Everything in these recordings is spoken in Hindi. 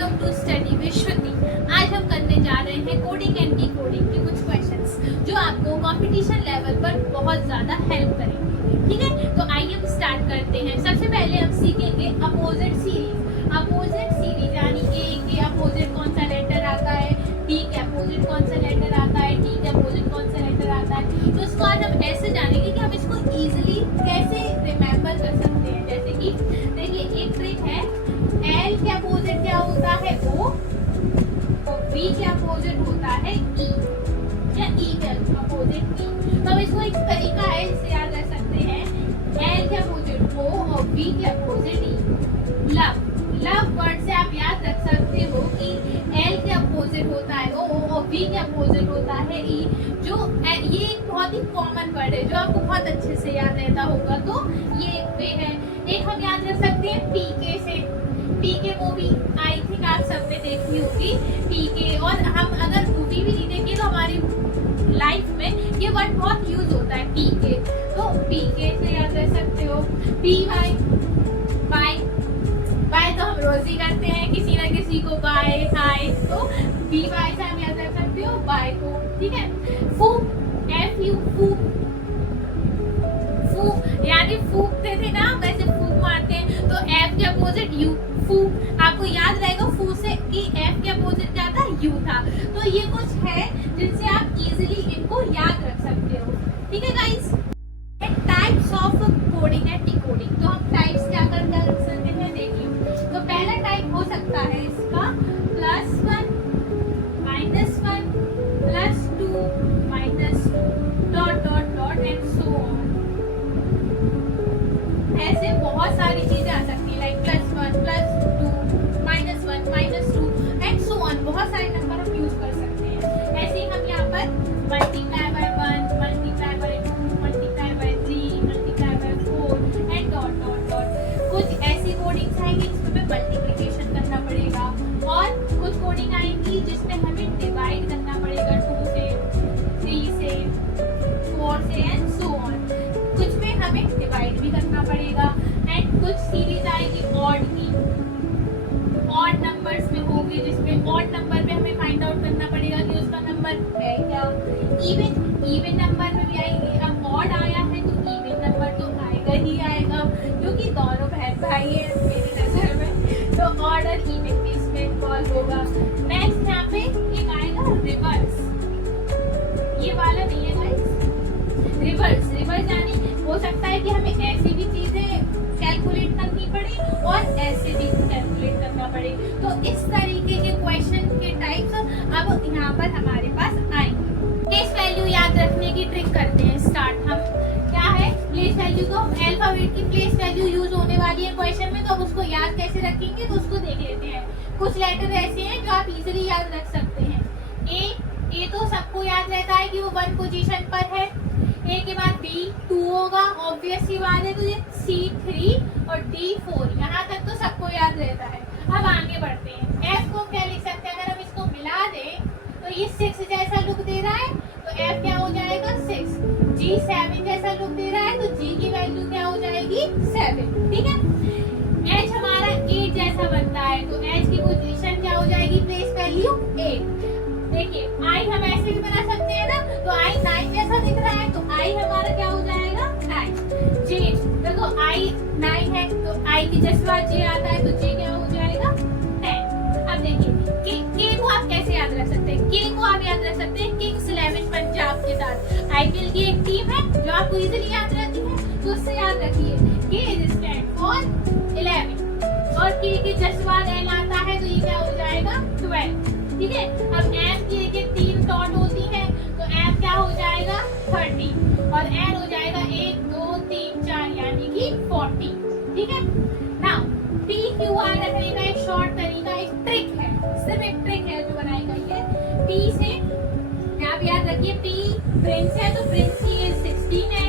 वेलकम टू स्टडी विद श्रुति। आज हम करने जा रहे हैं कोडिंग एंड डिकोडिंग के कुछ क्वेश्चंस जो आपको कंपटीशन लेवल पर बहुत ज़्यादा हेल्प करेंगे। ठीक है, तो आइए हम स्टार्ट करते हैं। सबसे पहले हम सीखेंगे अपोजिट सीरीज। अपोजिट सीरीज यानी ए के अपोजिट कौन सा लेटर आता है, डी के अपोजिट कौन सा लेटर आता है, टी के अपोजिट कौन सा लेटर आता है। तो इसको आज हम ऐसे जानेंगे कि हम इसको इजीली कैसे रिमेम्बर कर सकते हैं। जैसे कि देखिए एक ट्रिक है, एल के अपोजिट क्या होता है ओ, और बी के अपोजिट होता है ई, या ई के अपोजिट ई। तो इसको एक तरीका है इससे याद रख सकते हैं, एल के अपोजिट ओ और बी के अपोजिट ई। लव वर्ड से आप याद रख सकते हो कि एल के अपोजिट होता है ओ और बी के अपोजिट होता है ई। जो ये एक बहुत ही कॉमन वर्ड है जो आपको बहुत अच्छे से याद रहता होगा, तो ये एक वे है। एक हम याद रख सकते हैं पीके से। पीके मूवी आई थिंक आप सबने देखी होगी पीके, और हम अगर मूवी भी नहीं देखें तो हमारी लाइफ में ये वर्ड बहुत यूज होता है पीके। तो पीके से याद रख सकते हो। पी वाई, बाय बाय तो हम रोज ही करते हैं किसी ना किसी को, बाय हाय। तो बी वाई से हम याद रख सकते हो बाय को। ठीक है, फूक, एफ यू फूक, फूक यानी फूकते थे ना, वैसे फूक मारते हैं। तो एफ के अपोजिट यू, फूक। आपको याद रहेगा फू से कि एफ के अपोजिट क्या था, यू था। तो ये कुछ है जिनसे आप इजीली इनको याद रख सकते हो। ठीक है guys, types of coding and decoding. तो हम टाइप्स क्या कर सकते हैं देखिए। तो पहला टाइप हो सकता है इसका +1 -1 +2 -2 dot dot dot and so on. ऐसे बहुत सारी चीजें आ सकती है, लाइक +1 +2 -1 -2 एंड सो ऑन। बहुत सारे नंबर हम यूज कर सकते हैं। ऐसे ही हम यहाँ पर multiply by 1, multiply by 2, multiply by 3, multiply by 4 and dot dot dot. कुछ ऐसी कोडिंग्स आएंगी जिसमें मल्टीप्लिकेशन करना पड़ेगा, और कुछ कोडिंग आएंगी जिसमें हमें डिवाइड करना पड़ेगा 2 से, 3 से, 4 से एंड सो ऑन। कुछ में हमें डिवाइड भी करना पड़ेगा। एंड कुछ सीरीज आएगी ऑड की, ऑड नंबर्स में होगी जिसमें ऑड नंबर में हमें फाइंड आउट करना पड़ेगा कि उसका नंबर है क्या। इवन नंबर में भी आएगी। अब ऑड आया है तो इवन नंबर तो आएगा ही आएगा, क्योंकि दोनों बहन भाई है मेरी नजर में। तो ऑड और इवन भी इसमें इन्वॉल्व होगा। नेक्स्ट यहाँ पे एक आएगा रिवर्स। ये वाला नहीं है गाइस, रिवर्स। रिवर्स यानी हो सकता है कि हमें ऐसी भी चीजें कैलकुलेट करनी पड़े और ऐसे भी कैलकुलेट करना पड़े। तो इस तरीके के क्वेश्चन के टाइप्स अब यहाँ पर हमारे पास आएंगे। प्लेस वैल्यू याद रखने की ट्रिक करते हैं स्टार्ट। हम क्या है प्लेस वैल्यू, तो अल्फाबेट की प्लेस वैल्यू यूज होने वाली है क्वेश्चन में, तो अब उसको याद कैसे रखेंगे तो उसको देख लेते हैं। कुछ लेटर ऐसे हैं जो आप इजीली याद रख सकते हैं। ए तो सबको याद रहता है कि वो 1 पोजीशन पर है। ए के बाद बी 2 होगा, ऑब्वियस सी बात है। तो ये सी 3 और डी 4, यहाँ तक तो सबको याद रहता है। अब आगे बढ़ते हैं। एफ को क्या लिख सकते हैं, अगर हम इसको मिला दें तो ये 6 जैसा लुक दे रहा है, तो एफ क्या हो जाएगा 6। जी 7 जैसा लुक दे रहा है, तो जी की वैल्यू क्या हो जाएगी 7। ठीक है, एच हमारा 8 जैसा बनता है, तो एच की पोजीशन क्या हो जाएगी प्लेस वैल्यू 8। देखिए आई हम ऐसे भी बना सकते हैं ना, तो आई 9 जैसा दिख रहा है, तो आई हमारा क्या हो जाएगा 9। जे देखो आई 9 है, तो आई की जस्ट बाद जे आता है, तो जे क्या हो जाएगा 10। अब देखिए के को आप कैसे याद रख सकते हैं। के को आप याद रख सकते हैं किंग्स 11 पंजाब के साथ। आईपीएल की एक टीम है जो आपको इजीली याद रहती है, तो उससे याद रखिए के स्टैंड फॉर 11, और के के जस्ट बाद एल आता है, तो ये क्या हो जाएगा 12। ठीक है, अब एम की एक 3 डॉट होती है, तो एम क्या हो जाएगा 30, और एन हो जाएगा 1 2 3 4 यानी कि 40। ठीक है, नाउ पी क्यू आर रखने का एक शॉर्ट तरीका, एक ट्रिक है, सिर्फ एक ट्रिक है जो बनाई गई है। पी से आप याद रखिए, पी प्रिंस है तो प्रिंस की एज 16 है।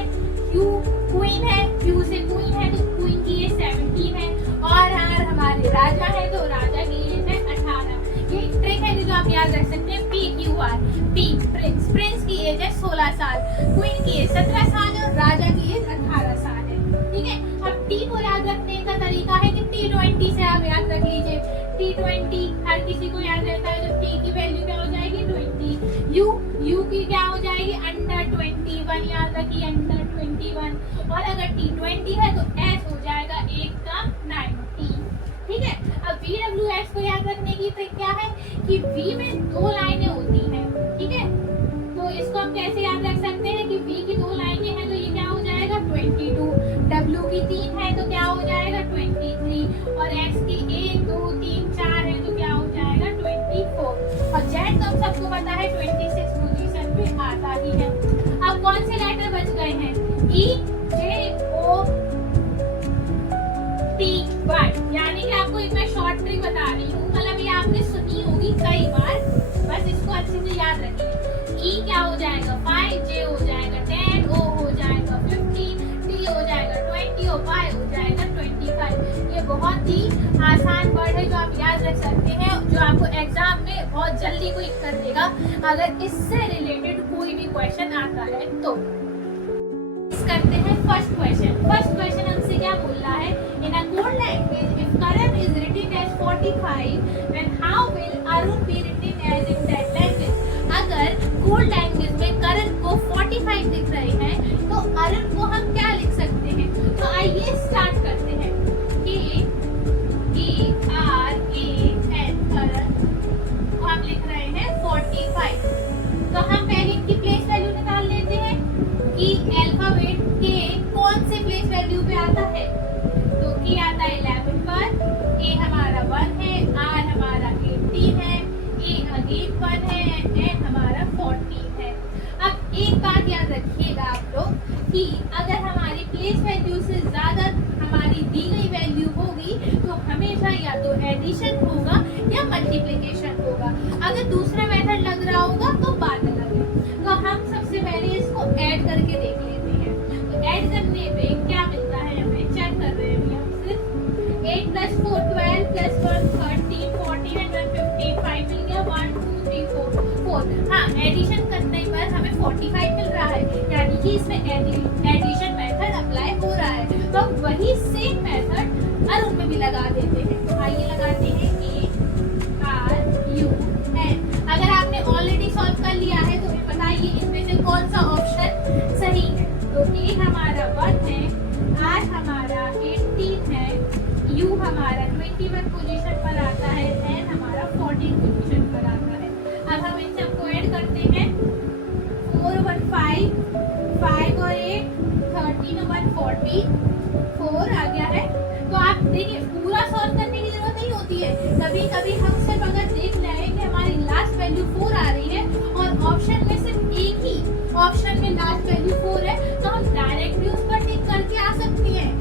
क्यू क्वीन है, क्यू से क्वीन है तो क्वीन की एज 17 है, और आर हमारे राजा है तो राजा की एज है 18। ये ट्रिक है जो आप याद रख सकते हैं। P Q R, P Prince, Prince की एज है 16 साल, क्वीन की एज 17 साल है, और राजा की एज 18 साल है। ठीक है, अब टी को याद रखने का तरीका है कि T20 से आप याद रख लीजिए। 20 हर किसी को याद रहता है, जब t की वैल्यू क्या हो जाएगी 20, u की क्या हो जाएगी अंडर 21, याद रखिए अंडर 21, और अगर t 20 है तो s हो जाएगा 1 का 90। ठीक है, अब VWX को याद रखने की ट्रिक क्या है कि V में 2 लाइनें होती हैं। ठीक है, तो इसको हम कैसे याद रख सकते हैं कि V की 2 लाइनें हैं तो ये क्या हो जाएगा 22, W की 3 है तो क्या हो जाएगा 23, और X की 1 2 3 4 है तो क्या हो जाएगा 24, और Z तो हम सबको पता है 26 पोजीशन पे आता ही है। अब कौन से लेटर बच गए हैं, E J O T Y, यानी कि आपको एक मैं शॉर्ट ट्रिक बता रही हूँ, मतलब ये आपने सुनी होगी कई बार, बस इसको अच्छे से याद रखिए। E क्या हो जाएगा 5, J हो जाएगा 10, O हो जाएगा 15, T हो जाएगा 20 और Y हो जाएगा 25। ये बहुत ही आसान वर्ड है जो आप याद रख सकते हैं, जो आपको एग्जाम में बहुत जल्दी क्विक कर देगा अगर इससे रिलेटेड कोई भी क्वेश्चन आता है तो। करते हैं फर्स्ट क्वेश्चन हमसे क्या बोल रहा है, in a code language if Karan is written as 45 then how will Arun be written as in that language। अगर कोड लैंग्वेज में करण को 45 दिख रहे हैं तो अरुण को हम क्या लिख सकते हैं, तो आइए स्टार्ट करते हैं। KARAN करण को हम लिख रहे हैं 45, तो हम पहले इनकी प्लेस वैल्यू निकाल लेते हैं कि अल्फाबेट के कौन से प्लेस वैल्यू पे आता है, तो के आता है 11 पर, ए हमारा 1 है, आर हमारा 18 है, ए अगेन 1 है, एन हमारा 14 है। अब एक बात याद रखिएगा आप लोग कि अगर हमारी प्लेस वैल्यू से ज्यादा हमारी दी गई वैल्यू होगी तो हमेशा या तो एडिशन होगा या मल्टीप्लिकेशन होगा, अगर दूसरा मेथड लग रहा होगा तो बात अलग है। तो हम सबसे पहले इसको ऐड करके देख लेते हैं, तो ऐड करने पे क्या मिलता है हमें, चेक कर रहे हैं हम सिर्फ 8 + 4 12 + 1 13 14 एंड 55 मिल गया, 1 2 3 4 हाँ, एडिशन करने पर हमें 45 मिल रहा है, यानी कि इसमें एडिशन मेथड अप्लाई हो रहा है, तो वही सेम मेथड अरुण में भी लगा देते हैं। तो आइए लगाते हैं ARUN। अगर आपने ऑलरेडी सॉल्व कर लिया है तो बताइए इनमें से कौन सा ऑप्शन सही है, तो A हमारा 1 है, R हमारा 18 है, U हमारा 21 पोजीशन पर आता है, N हमारा 14 पोजीशन पर आता है। अब हम इन सबको ऐड करते हैं, 4 1 5 5 और 8 13 और 1 40 4 आ गया है। तो आप देखिए पूरा सॉल्व करने की जरूरत नहीं होती है, कभी कभी हम सिर्फ अगर देख रहे हैं कि हमारी लास्ट वैल्यू 4 आ रही है और ऑप्शन में सिर्फ एक ही ऑप्शन में लास्ट वैल्यू 4 है तो हम डायरेक्ट भी उस पर टिक करके आ सकती हैं।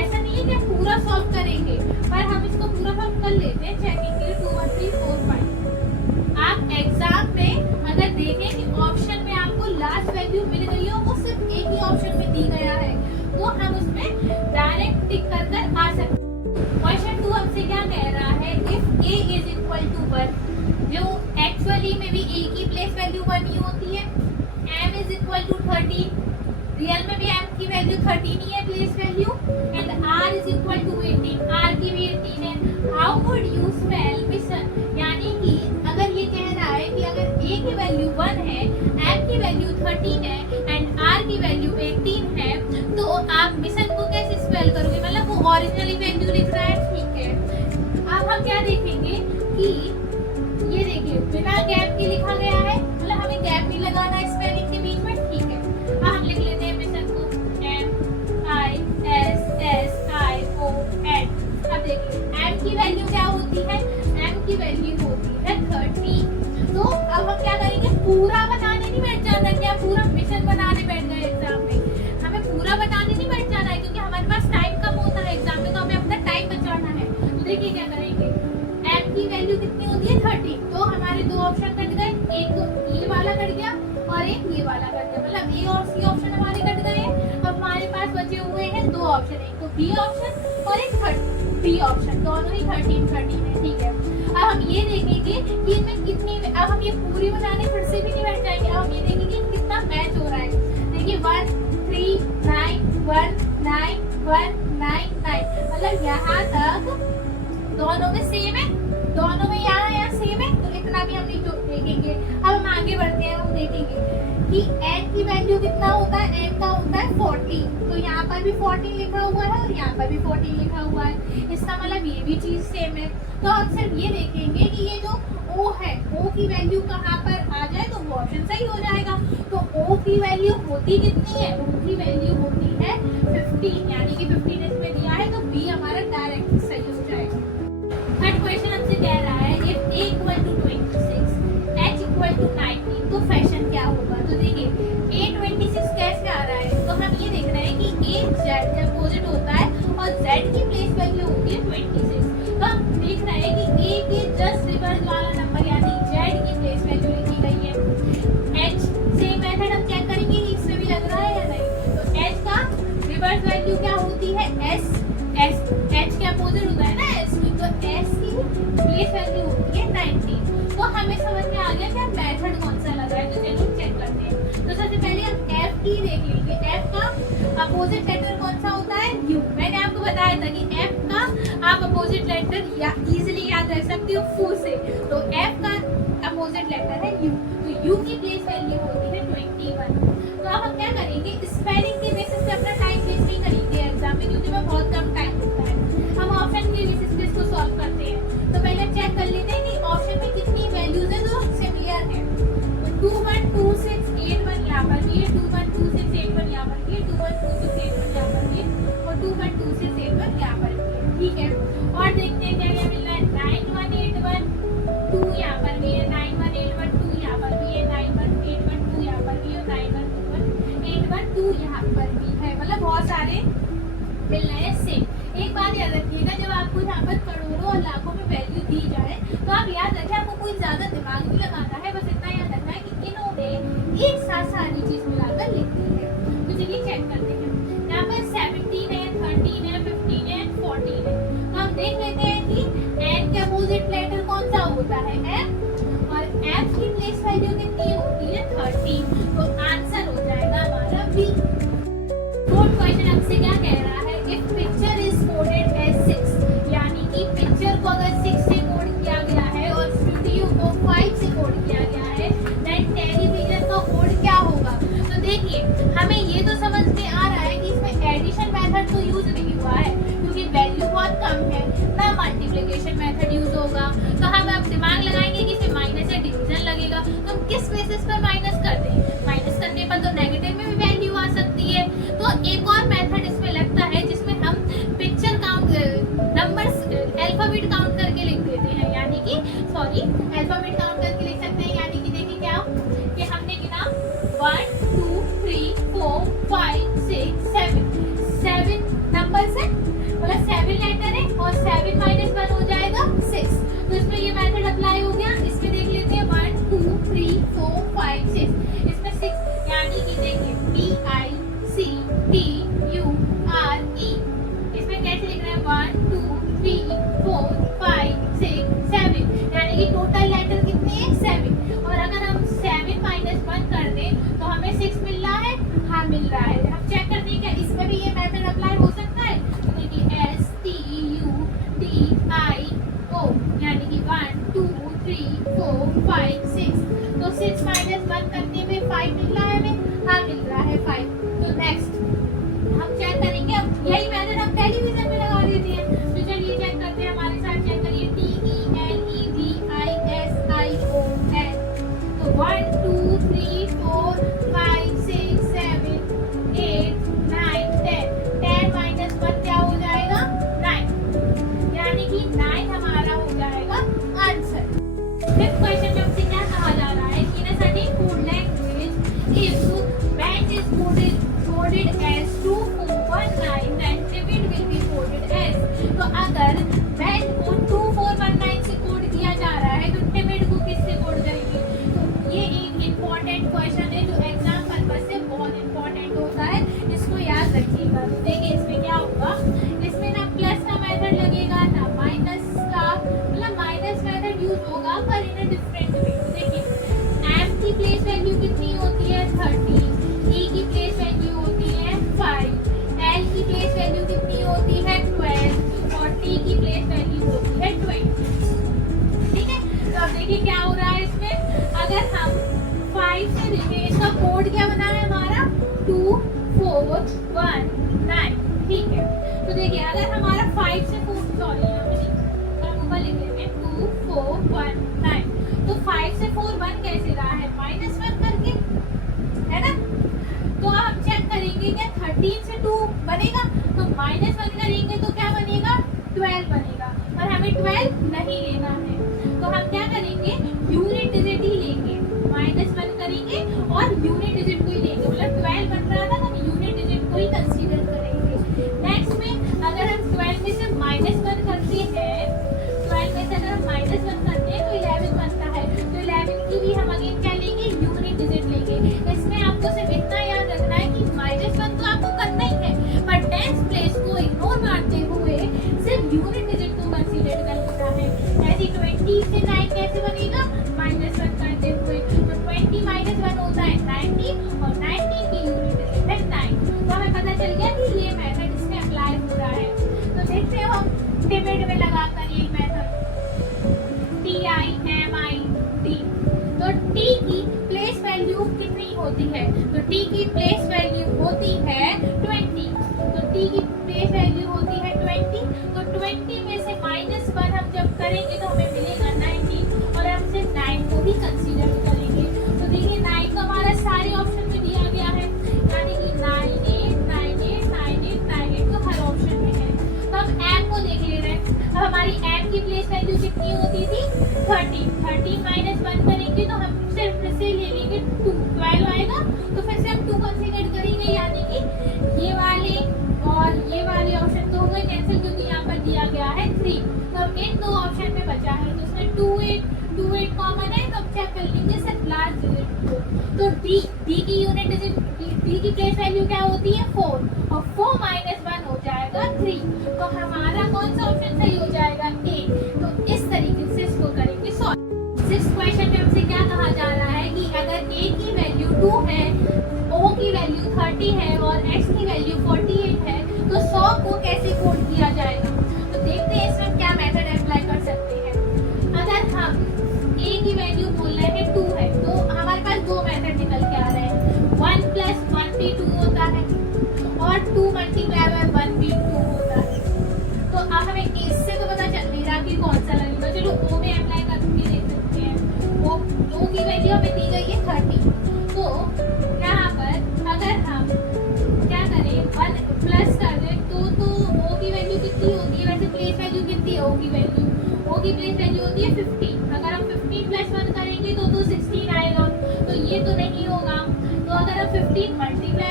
ऐसा नहीं है कि पूरा सॉल्व करेंगे, पर हम इसको पूरा सॉल्व कर लेते हैं, चेकिंग के लिए 2 1 3 4 5। आप एग्जाम में अगर देखें कि ऑप्शन में आपको लास्ट वैल्यू मिल गई हो, वो सिर्फ एक ही ऑप्शन में दी गया है, तो हम उसमें डायरेक्ट टिक कर आ सकते हैं। क्वेश्चन 2 हमसे क्या कह रहा है, if a is equal to 1, जो एक्चुअली में भी a की प्लेस वैल्यू 1 ही होती है, m is equal to 13, real में भी m की वैल्यू 13 ही है place value, and r is equal to 18, r की भी 18 है, how would you spell mission, यानी कि अगर ये कह रहा है कि अगर a की वैल्यू 1 है, m की वैल्यू 13 है एंड r की वैल्यू 18 है, तो आप मिशन को कैसे स्पेल करोगे, मतलब वो ओरिजिनली वैल्यू लिख रहा है, ठीक है। अब हम क्या देखेंगे कि ये देखिए बिना गैप के लिखा गया है, मतलब हमें गैप नहीं लगाना है स्पेलिंग के बीच में, ठीक है। अब हम लिख लेते हैं मिशन को MISSION। अब देखिए m की वैल्यू क्या होती है, m की वैल्यू होती है 30, तो अब हम क्या करेंगे, पूरा बनाने नहीं बैठ जाना, क्या पूरा मिशन बनाने बैठ गए एग्जाम में, हमें पूरा बनाने नहीं बैठ जाना है क्योंकि हमारे पास टाइम कम होता है एग्जाम में, तो हमें अपना टाइम बचाना है। तो देखिए क्या करेंगे, m की वैल्यू कितनी होती है 30, तो हमारे दो ऑप्शन कट गए, एक ये वाला कट गया और एक ये वाला कट गया, मतलब ए और सी ऑप्शन हमारे कट गए हैं। अब हमारे पास बचे हुए हैं दो ऑप्शन, एक तो बी ऑप्शन और एक बी ऑप्शन, दोनों ही 13 है, ठीक है। अब हम ये देखेंगे कि इनमें कितनी, अब हम ये पूरी बनाने फिर से भी नहीं बैठ जाएंगे, अब हम ये देखेंगे कितना मैच हो रहा है। देखिए 1 3 9 1 9 1 9 9, मतलब यहाँ तक दोनों में सेम है, दोनों में यहाँ सेम है, तो इतना भी हम नहीं तो देखेंगे। अब हम आगे बढ़ते हैं, हम देखेंगे कि n की वैल्यू कितना होता है, n का होता है 14, तो यहाँ पर भी 14 लिखा हुआ है और यहाँ पर भी 14 लिखा हुआ है, इसका मतलब ये भी चीज सेम है। तो हम सिर्फ ये देखेंगे कि ये जो O है, O की वैल्यू कहाँ पर आ जाए तो वो ऑप्शन सही हो जाएगा। तो O की वैल्यू होती कितनी है, O की वैल्यू होती है 15, यानी कि 15 इसमें दिया है, तो B हमारा डायरेक्ट सही हो जाएगा। थर्ड क्वेश्चन हमसे कह रहा है if A equal to 26, H equal to 19, तो फैशन क्या होगा। तो देखिए A 26 कैसे आ रहा है, तो हम ये देख रहे हैं कि A Z के अपोजिट होता है और Z की प्लेस वैल्यू होती है 26। तो हम देख रहे हैं कि A के जस्ट रिवर्स वाला नंबर यानी Z की प्लेस वैल्यू लिखी गई है। H सेम मेथड हम चेक करेंगे कि इसमें भी लग रहा है या नहीं। तो H का रिवर्स वैल्यू क्या होती है, S H के अपोजिट होता है ना S, तो S की प्लेस वैल्यू होती है 19। तो हमें समझ में आ गया कि मेथड कौन सा लग रहा है, तो चलो चेक करते हैं। तो सबसे पहले हम F की देख लेंगे। F का अपोजिट लेटर कौन सा होता है, U। मैंने आपको बताया था कि F का आप अपोजिट लेटर या इजीली याद रख सकते हो फू से। तो F का अपोजिट लेटर है U, तो U की प्लेस वैल्यू होती है 21। तो अब हम क्या करेंगे, स्पेलिंग के बेसिस पे अपना टाइम वेस्ट नहीं करेंगे एग्जाम में, क्योंकि में बहुत कम टाइम होता है। हम ऑप्शन के बेसिस पे इसको सॉल्व करते हैं। तो पहले चेक कर लेते हैं कि ऑप्शन में कितनी वैल्यूज है जो सिमिलर है। तो 212681 यहाँ पर भी है, 212681 यहाँ पर भी है, 212681 यहाँ पर भी है और 212681 यहाँ पर भी है। ठीक है, और देखते हैं क्या क्या मिल रहा है। 91812 यहाँ पर भी है, 91812 यहाँ पर भी है, 91812 यहाँ पर भी है, 91812 यहाँ पर भी है। मतलब बहुत सारे मिल रहे हैं सेम। एक बात याद रखिएगा, जब आपको यहाँ पर करोड़ों और लाखों में वैल्यू दी जाए तो आप याद रखें आपको कोई ज्यादा दिमाग नहीं लगाना है, बस इतना याद रखना है कि इन्होंने एक साथ सारी चीज मिलाकर लिख दी है। तो चलिए चेक करते हैं। यहाँ पर 17 है, 13 है, 15 है, 14 है। तो हम देख लेते हैं कि n के अपोजिट लेटर कौन सा होता है, f, और f की प्लेस वैल्यू कितनी होती है 13। तो आंसर हो जाएगा हमारा B। फोर्थ क्वेश्चन हमसे क्या कह रहा है, if picture is coded as 6, यानी कि पिक्चर को अगर 6 से कोड किया गया है और वीडियो को 5 से कोड किया गया है, देन टेलीविजन का कोड क्या होगा। तो देखिए हमें ये तो समझ में आ रहा है कि इसमें एडिशन मेथड तो यूज नहीं हुआ है, क्योंकि वैल्यू बहुत कम है, ना मल्टीप्लिकेशन मेथड यूज होगा। तो हम अब दिमाग लगाएंगे कि इसमें माइनस या डिवीजन लगेगा, तो हम किस बेसिस पर माइनस करते हैं। माइनस करने पर तो नेगेटिव में भी वैल्यू आ सकती है। तो एक और मेथड इसमें लगता है जिसमें हम picture count numbers alphabet count करके लिख देते हैं, यानी कि अल्फाबेट काउंट करके लिख सकते हैं। यानी कि देखिए क्या कि हमने गिना 1 2 3 4 5 6 7 नंबर्स है, मतलब 7 लेटर है और 7 माइनस 1 हो जाएगा 6। तो इसमें ये मेथड अप्लाई हो गया। इसमें देख लेते हैं 1 2 3 4 5 6, इसमें 6 यानी कि देखिए BICTURE, इसमें कैसे लिख रहे हैं 1 2 3 4 5 6 7, यानी कि टोटल लेटर कितने हैं 7। और अगर हम 7 माइनस 1 कर दें तो हमें 6 मिल रहा है, हाँ मिल रहा है। हम चेक करते हैं क्या इसमें भी ये मेथड अप्लाई हो सकता है। तो देखिए STUDIO, यानी कि 1 2 3 4 5 6, तो 6 माइनस 1 करने में 5 मिल रहा है हमें, हाँ मिल रहा है 5। तो नेक्स्ट हम चेक करेंगे, अब यही मेथड हम टेलीविजन में लगा देते हैं। तो चलिए चेक करते हैं, हमारे साथ चेक करिए TELEVISION। तो 1 2 3 4 5 6 7 8 9 10 माइनस 1 क्या हो जाएगा 9, यानी कि 9 हमारा हो जाएगा आंसर। फिफ्थ क्वेश्चन में हमसे क्या कहा जा रहा है कि in a certain code language if bench is coded as 2419 then Timid will be coded as। तो अगर bench को 2419 से कोड किया जा रहा है तो Timid को किससे कोड करेंगे। तो ये एक देखिए क्या हो रहा है इसमें, अगर हम 5 से देखें, इसका कोड क्या बना है हमारा 2419, ठीक है। तो देखिए अगर हमारा 5 से 4, सॉरी हम ऊपर लिख लेंगे 2419, तो 5 से 4 1 कैसे रहा है, -1 करके, है ना। तो अब हम चेक करेंगे क्या 13 से 2 बनेगा, तो -1 करेंगे तो क्या बनेगा 12 बनेगा, और हमें 12 नहीं लेना है। तो हम क्या करेंगे, यूनिट डिजिट ही लेंगे, -1 करेंगे और यूनिट डिजिट को ही लेंगे, मतलब 12 बन रहा था तो हम यूनिट डिजिट को ही कंसीडर करेंगे। नेक्स्ट में अगर हम 12 में से -1 करते हैं, 12 में से अगर हम -1 करते हैं तो 11 बनता है, तो 11 की भी हम अगेन क्या लेंगे, यूनिट डिजिट लेंगे। इसमें आपको सिर्फ इतना याद रखना है कि -1 तो आपको करना ही है, पर टेंथ प्लेस को इग्नोर मारते हुए सिर्फ यूनिट डिजिट को कंसीडर करना है। ऐसे 20 से 9 कैसे बनेगा, -1 करते हुए, तो 20 -1 होता है 19, और 19 की यूनिट डिजिट है 9। तो हमें पता चल गया कि ये मेथड इसमें अप्लाई हो रहा है। तो देखते हैं हम डिविड में लगाकर ये मेथड TIMID। तो t की प्लेस वैल्यू कितनी होती है, तो t की प्लेस वैल्यू होती है 20, तो t की प्लेस वैल्यू होती है 20, तो 20 में से -1 हम जब करेंगे तो हमें मिलेगा 19, और हम सिर्फ 9 को ही कंसीडर करेंगे। तो देखिए 9 को हमारा सारे ऑप्शन में दिया गया है, यानी कि 9 8 9 8 9 8 9 8 तो हर ऑप्शन में है। तो हम m को देख ले रहे हैं, अब हमारी m की प्लेस वैल्यू कितनी होती थी 30, 30 -1 करेंगे तो हम सिर्फ से ले लेंगे 2, 12 आएगा, तो फिर से हम 2 कंसीडर करेंगे, यानी कि ये वाले और ये वाले ऑप्शन तो हो गए कैंसिल, क्योंकि यहाँ पर दिया गया है 3। तो अब इन 2 ऑप्शन में बचा है, तो उसमें 2 8 कॉमन है, तो अब चेक कर लेंगे सिर्फ लास्ट डिजिट को। तो d की यूनिट डिजिट, d की प्लेस वैल्यू क्या होती है 4, और 4 -1 हो जाएगा 3, तो हमारा कौन सा ऑप्शन सही हो जाएगा A। तो इस तरीके से इसको करेंगे सॉल्व। 6th क्वेश्चन में हमसे क्या कहा जा रहा है कि अगर A की वैल्यू 2 है, O की वैल्यू 30 है और X की वैल्यू 48 है, तो 100 को कैसे कोड किया जाएगा। तो देखते हैं इसमें क्या मेथड अप्लाई कर सकते हैं। अगर हम A की वैल्यू बोल रहे हैं 2 है, तो हमारे पास 2 मेथड निकल के आ रहे हैं, 1 + 1 भी 2 होता है, और 2 × 1 भी 2 होता है। तो अब हमें इससे तो पता चल नहीं रहा कि कौन सा लगेगा, चलो O में अप्लाई करके देख सकते हैं। O की वैल्यू हमें दी गई है 30, तो यहाँ पर अगर हम क्या करें 1 प्लस कर दें तो O की वैल्यू कितनी होती है, वैसे प्लेस वैल्यू कितनी है O की प्लेस वैल्यू होती है 15, अगर हम 15 + 1 करेंगे तो 16 आएगा, तो ये तो नहीं होगा। तो अगर हम 15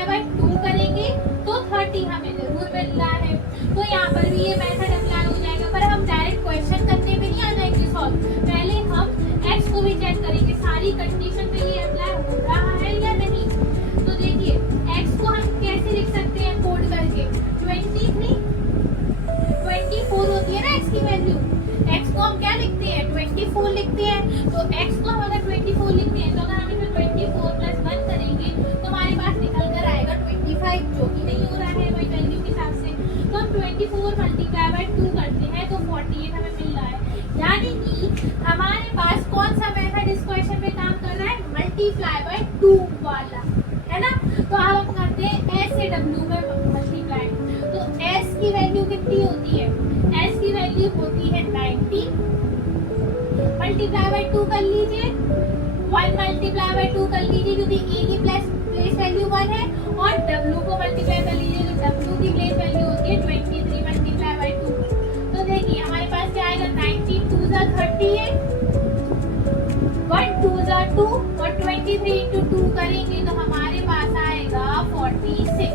× 2 करेंगे तो 30 हमें जरूर मिल रहा है, तो यहाँ पर भी ये मेथड अप्लाई हो जाएगा। पर हम डायरेक्ट क्वेश्चन करने में नहीं आ जाएंगे सॉल्व, पहले हम x को भी चेक करेंगे सारी कंडीशन पे ये अप्लाई हो रहा है या नहीं। तो देखिए x को हम कैसे लिख सकते हैं कोड करके, 24 होती है ना x की वैल्यू, x को हम क्या लिखते हैं 24 लिखते हैं, तो x को हम अगर 24 लिखते हैं तो अगर हम इसमें 24 + 1 करेंगे तो हमारे पास निकल कर आएगा 25, जो कि नहीं हो रहा है वही वैल्यू के हिसाब से। तो हम 24 × 2 करते हैं तो 48 हमें मिल रहा है, यानी कि हमारे पास कौन सा मेथड इस क्वेश्चन में काम कर रहा है, ×2 वाला, है ना। तो अब हम करते हैं s से w में मल्टीप्लाई, तो s की वैल्यू कितनी होती है, s की वैल्यू होती है 90, × 2 कर लीजिए, 1 × 2 कर लीजिए, क्योंकि a की प्लेस वैल्यू 1 है, और w को मल्टीप्लाई कर लीजिए, तो w की प्लेस वैल्यू होती है 23 × 2। तो देखिए हमारे पास क्या आएगा, 19 2 38, 1 2 2 और 23 × 2 करेंगे तो हमारे पास आएगा 46।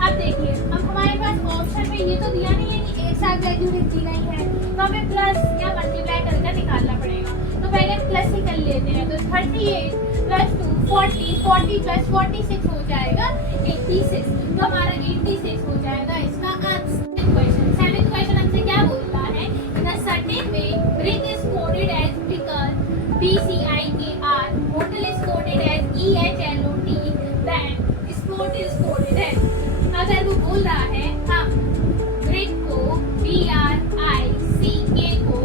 अब देखिए अब हमारे पास ऑप्शन में ये तो दिया नहीं है कि एक साथ वैल्यू दी गई है, तो हमें प्लस या मल्टीप्लाई करके निकालना पड़ेगा। तो पहले प्लस ही कर लेते हैं, तो 38 + 2 40 + 46 हो जाएगा 86, तो हमारा 86 हो जाएगा इसका आंसर। 7th क्वेश्चन हमसे क्या बोल रहा है, in a certain way brick is coded as bricker BCIKR, hotel is coded as EHLOT, then sport is coded as. अगर वो बोल रहा है हम ब्रिक को BRICK को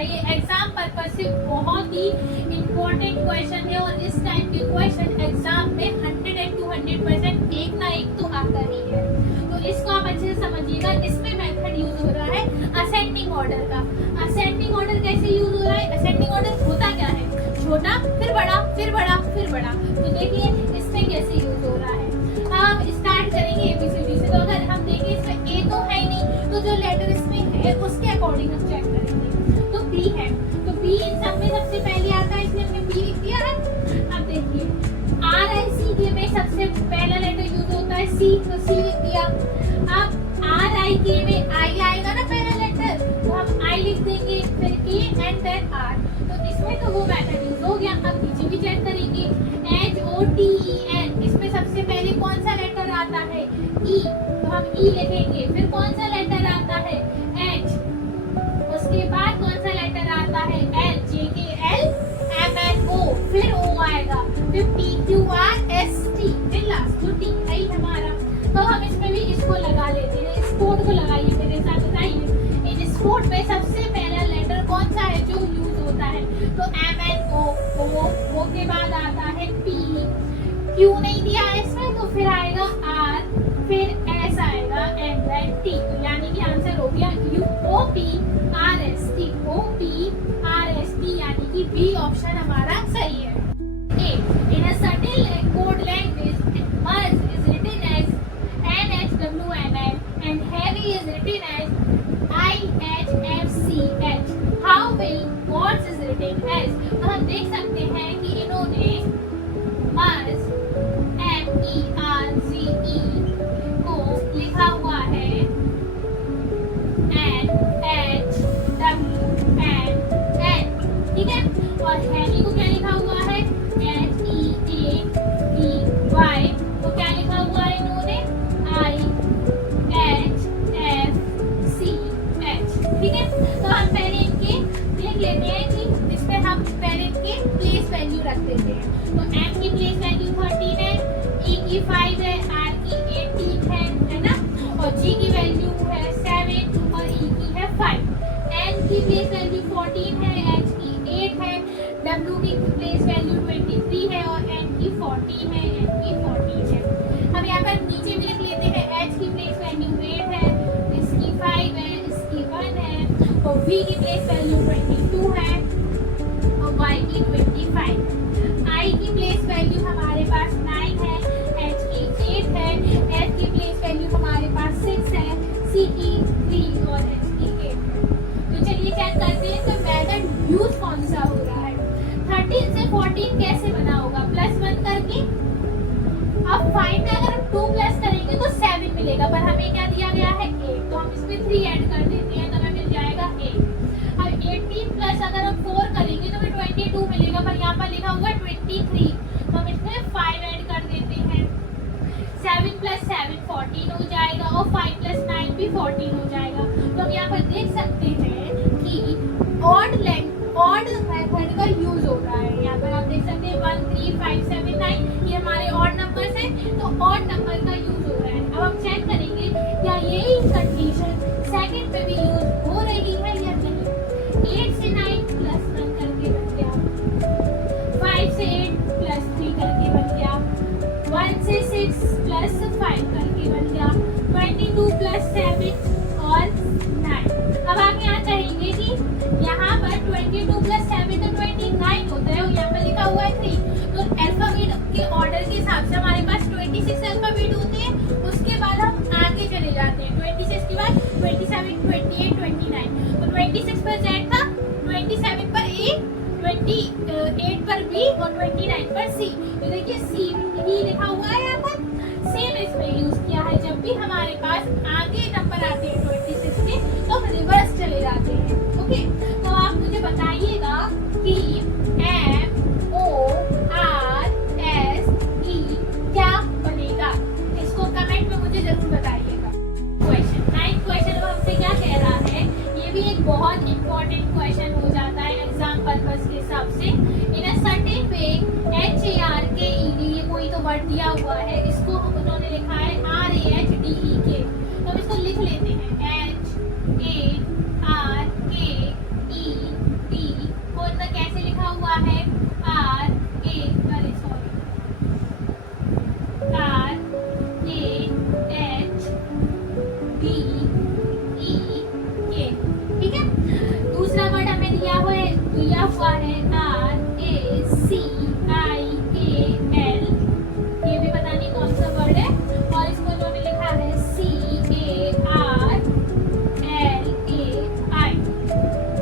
है। ये एग्जाम पर्पज से बहुत ही इम्पोर्टेंट क्वेश्चन है और इस टाइप के क्वेश्चन एग्जाम में 100 and 200% एक ना एक तो आता ही है। तो इसको आप अच्छे से समझिएगा। इसमें मेथड यूज हो रहा है असेंडिंग ऑर्डर का। असेंडिंग ऑर्डर कैसे यूज हो रहा है? असेंडिंग ऑर्डर होता क्या है? छोटा फिर बड़ा फिर बड़ा फिर बड़ा। तो देखिए इसमें कैसे यूज हो रहा है। हम स्टार्ट करेंगे एबीसीडी से। तो अगर हम देखें इसमें ए तो है ही नहीं, तो जो लेटर इसमें है उसके अकॉर्डिंग हम चेक करेंगे। तो बी है, तो बी इन सब में सबसे पहले आता है, इसलिए हमने बी लिख दिया है। अब देखिए आर आई सी के में सबसे पहला लेटर यूज होता है सी, तो सी लिख दिया। अब आर आई के में आई आएगा ना पहला लेटर, तो हम आई लिख देंगे, फिर के एंड देन आर। तो इसमें तो वो मेथड यूज हो गया। अब नीचे भी चेक करेंगे H O T E N, इसमें सबसे पहले कौन सा लेटर आता है? ई, तो हम ई लिखेंगे। फिर कौन सा लेटर आता है? एच। उसके बाद कौन सा लेटर आता है? एल, जे के एल एम एन ओ, फिर ओ आएगा, फिर P Q R S T, फिर लास्ट तो टी आई हमारा। तो हम इसमें भी इसको लगा लेते हैं। इस कोड को लगाइए मेरे साथ, बताइए इन कोड में सबसे पहला लेटर कौन सा है जो यूज होता है? तो एम एन ओ के बाद आता है पी, क्यू नहीं दिया है इसमें, तो फिर आएगा आर, फिर एस आएगा एंड देन टी। तो यानी कि आंसर हो गया U O P R S T, O P R S T, यानी कि बी ऑप्शन हमारा सही है। ए, in a certain code language merge is written as N H W N L and heavy is written as I H F C H, how will words is written as. तो हम देख सकते हैं कि इन्होंने मर्ज MERGE को लिखा हुआ है NHWNN, ठीक है। और हैवी को क्या लिखा हुआ है? HEAVY, तो क्या लिखा हुआ है इन्होंने? IHFCH, ठीक है। तो हम पहले इनके देख लेते हैं कि इसमें हम पहले इनके प्लेस वैल्यू रख देते हैं। तो M की प्लेस वैल्यू 13 है, E की 5 है, R की 18 है ना, और G की वैल्यू है 7 और E की है 5। N की प्लेस वैल्यू 14 है, H की 8 है, W की प्लेस वैल्यू 23 है और N की 14 है, N की 14 है। अब यहाँ पर नीचे भी लिख लेते हैं। H की प्लेस वैल्यू 8 है, इसकी 5 है, इसकी 1 है, और V की प्लेस वैल्यू 22 है और Y की 25। I की प्लेस वैल्यू हमारे पास 9 है, H की 8 है, F की प्लेस वैल्यू हमारे पास 6 है, C की 3 और H की 8 है। तो चलिए चेक करते हैं तो मेथड यूज कौन सा हो रहा है। 13 से 14 कैसे बना होगा? +1 करके। अब 5 में अगर हम 2 प्लस करेंगे तो 7 मिलेगा, पर हमें क्या दिया गया है? 8, तो हम इसमें 3 ऐड कर देते हैं, तो हमें मिल जाएगा 8। अब 18 प्लस अगर हम 4 करेंगे तो हमें 22 मिलेगा, पर यहाँ पर लिखा हुआ है 23, तो हम इसमें 5 ऐड कर देते हैं। 7 + 7 14 हो जाएगा और 5 + 9 भी 14 हो जाएगा। तो हम यहाँ पर देख सकते हैं कि ऑड मेथड का यूज हो रहा है। यहाँ पर आप देख सकते हैं 1 3 5 7 9, ये हमारे ऑड नंबर्स हैं, तो ऑड नंबर का यूज हो रहा है। अब हम चेक करेंगे क्या यही कंडीशन सेकंड में भी यूज हो रही है या नहीं। 8 से 9 +1 करके बन गया, 5 से 8 +3 करके बन गया, 1 से 6 +5 करके बन गया, 22 + 7 और 9। अब आप यहाँ कहेंगे कि यहाँ पर 22 + 7 तो 29 होता है और यहाँ पर लिखा हुआ है 3, तो अल्फाबेट के ऑर्डर के हिसाब से हमारे पास 26 अल्फाबेट होते हैं। उसके बाद हम आगे चले जाते हैं, 26 के बाद 27 28 29, तो 26 पर Z था, 27 पर A, 28 पर B और 29 पर C। तो देखिए C ही लिखा हुआ है यहाँ पर, सेम इसमें यूज किया है। जब भी हमारे पास आगे नंबर आते हैं 26 के तो हम रिवर्स चले जाते हैं। ओके, तो आप मुझे बताइएगा कि MORSE क्या बनेगा, इसको कमेंट में मुझे जरूर बताइएगा। क्वेश्चन 9 क्वेश्चन हमसे क्या कह रहा है, ये भी एक बहुत इंपॉर्टेंट क्वेश्चन हो जाता है एग्जाम पर्पस के हिसाब से। इन अ सर्टेन वे HARKED, ये कोई तो वर्ड दिया हुआ है, इसको उन्होंने लिखा है RAHDEK, तो हम इसको लिख लेते हैं HARKED दिया हुआ है RACIAL, ये भी पता नहीं कौन सा वर्ड है, और इसको इन्होंने लिखा है CARLAI।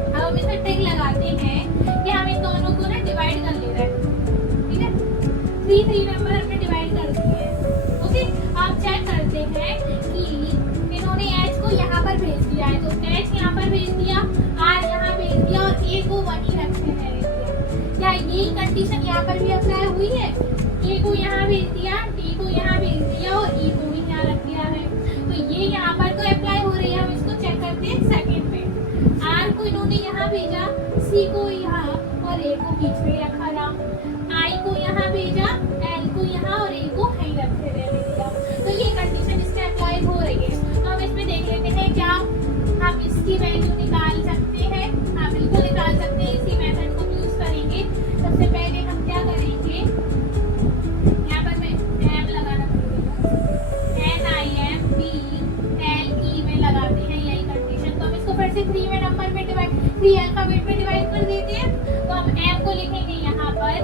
अब हम इसमें टिक लगाते हैं कि हम इन दोनों को ना डिवाइड कर ले रहे हैं, ठीक है। 3 नंबर हमने डिवाइड कर दिए हैं। ओके, आप चेक करते हैं कि इन्होंने H को यहाँ पर भेज दिया है, तो H यहाँ पर भेज दिया, R यहाँ भेज दिया, और A को वहीं रखे हैं। क्या यही कंडीशन यहाँ पर भी अप्लाई हुई है? A को यहाँ भेज दिया, D को यहाँ भेज दिया, और E को भी यहाँ रख दिया है, तो ये यहाँ पर तो अप्लाई हो रही है। हम इसको चेक करते हैं सेकंड पे। R को इन्होंने यहाँ भेजा, C को यहाँ, और A को बीच में रखा था। I को यहाँ भेजा, L को यहाँ, और A को कहीं रखे रहने दिया, तो ये कंडीशन इसमें अप्लाई हो रही है। तो हम इसमें देख लेते हैं क्या हम इसकी वैल्यू निकाल सकते हैं। हाँ, बिल्कुल निकाल सकते हैं, इसी मेथड को यूज करेंगे। सबसे पहले हम क्या करेंगे, यहाँ पर मैं M लगाना पड़ेगा, NIMBLE में लगाते हैं यही कंडीशन। तो हम इसको फिर से 3 नंबर में डिवाइड, 3 अल्फाबेट में डिवाइड कर देते हैं। तो हम M को लिखेंगे यहाँ पर,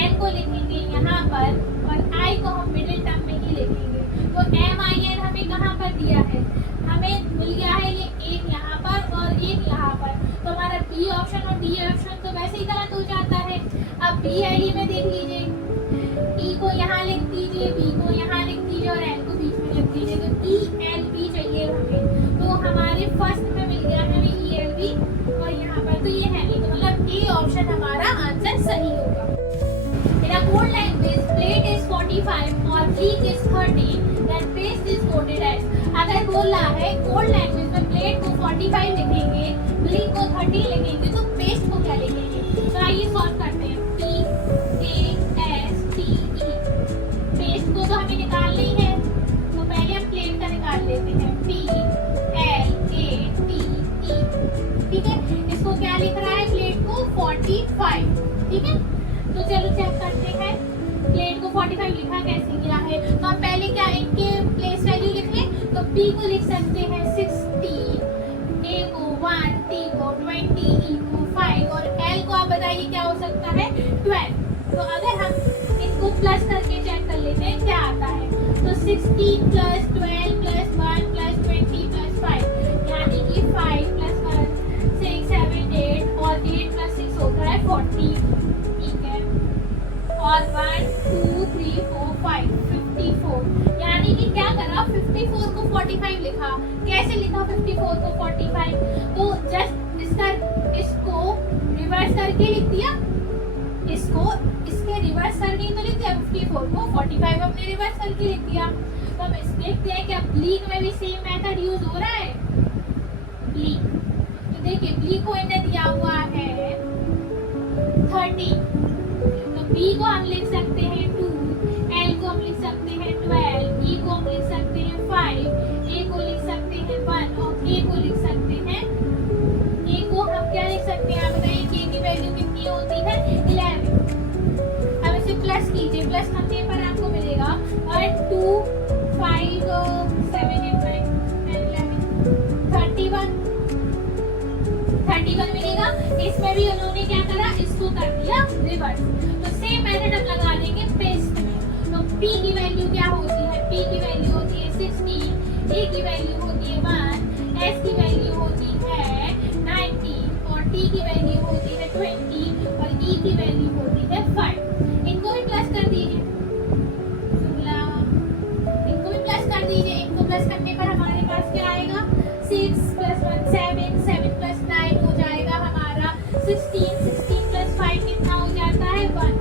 N को लिखेंगे यहाँ पर, और I को हम मिडिल टर्म में ही लिखेंगे। तो MIN हमें कहाँ पर दिया है, हमें मिल गया है ये एक यहाँ पर और एक यहाँ पर, तो हमारा B ऑप्शन और D ऑप्शन तो वैसे ही गलत हो जाता है। अब BLE में देख लीजिए, E को यहाँ लिख दीजिए, B को यहाँ लिख दीजिए, और L को बीच में लिख दीजिए। तो ELB चाहिए हमें, तो हमारे फर्स्ट में मिल गया है हमें ELB, और यहाँ पर तो ये है नहीं, तो मतलब A ऑप्शन हमारा आंसर सही होगा। In a code language, plate is 45 और bleak is 30, then paste is coded as। अगर बोल रहा है कोड लैंग्वेज में प्लेट को 45 लिखेंगे, ब्लीक को 30 लिखेंगे, तो पेस्ट को क्या लिखेंगे? तो आइए सॉल्व करते हैं। PASTE, पेस्ट को तो हमें निकालना ही है, तो पहले हम प्लेट का निकाल लेते हैं। PLATE, ठीक है। इसको क्या लिख रहा है, प्लेट को 45, ठीक है। तो चलो चेक करते हैं प्लेट को 45 लिखा कैसे गया है। तो हम पहले क्या इनके प्लेस वैल्यू लिख लें, तो P को लिख सकते हैं 60, A को 1, T को 20, E को 5, और L को आप बताइए क्या हो सकता है, 12। तो अगर हम इनको प्लस करके चेक कर लेते हैं क्या आता है, तो 60 प्लस 12 प्लस 1 प्लस 20 प्लस 5, यानी कि 5 प्लस 1 6 7 8, और 8 प्लस 6 होता है 40, ठीक है। और 1 2 3 4 5 54, यानी कि क्या करा, 54 को 45 लिखा। कैसे लिखा 54 को 45? तो जस्ट इसको रिवर्स करके लिख दिया, इसको इसके रिवर्स करके तो लिख दिया। 54 को 45 हमने रिवर्स करके लिख दिया। तो हम देखते हैं क्या ब्लीक में भी सेम मेथड यूज हो रहा है। ब्लीक, तो देखिए ब्लीक को इन्हें दिया हुआ है 30, तो B को हम लिख सकते हैं 2, L को हम लिख सकते हैं 12, E को हम लिख सकते हैं 5, A को लिख सकते हैं 1, और K को लिख सकते हैं, K को हम क्या लिख सकते हैं, आप बताइए K की वैल्यू कितनी होती है, 11। अब इसे प्लस कीजिए, प्लस करने पर आपको मिलेगा 1 2 5 7 8 9 10 11 31 मिलेगा। इसमें भी उन्होंने क्या करा, इसको कर दिया रिवर्स। तो सेम मेथड हम लगा देंगे पेस्ट में। तो P की वैल्यू क्या होती है, P की वैल्यू होती है 16, A की वैल्यू होती है 1, S की वैल्यू होती है 19, और T की वैल्यू होती है 20, और E की वैल्यू होती है 5। इनको भी प्लस कर दीजिए, इनको भी प्लस कर दीजिए। इनको प्लस करने पर हमारे पास क्या आएगा, 6 + 1 7, 7 + 9 हो जाएगा हमारा 16, 16 + 5 कितना हो जाता है 1,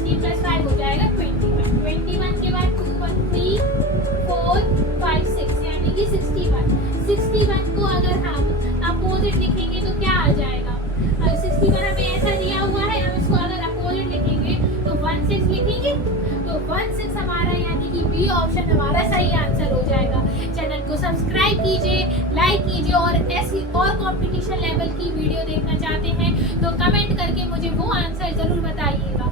16 + 5 हो जाएगा 21, 21 के बाद 2 1 3 4 5 6, यानी कि 61। 61 को अगर हम अपोजिट लिखेंगे तो क्या आ जाएगा, अब 61 हमें ऐसा दिया हुआ है, हम इसको अगर अपोजिट लिखेंगे तो 16 लिखेंगे, तो 16 हमारा यानी कि बी ऑप्शन हमारा सही आंसर हो जाएगा। चैनल को सब्सक्राइब कीजिए, लाइक कीजिए, और ऐसी और कंपटीशन लेवल की वीडियो देखना चाहते हैं तो कमेंट करके मुझे वो आंसर जरूर बताइएगा।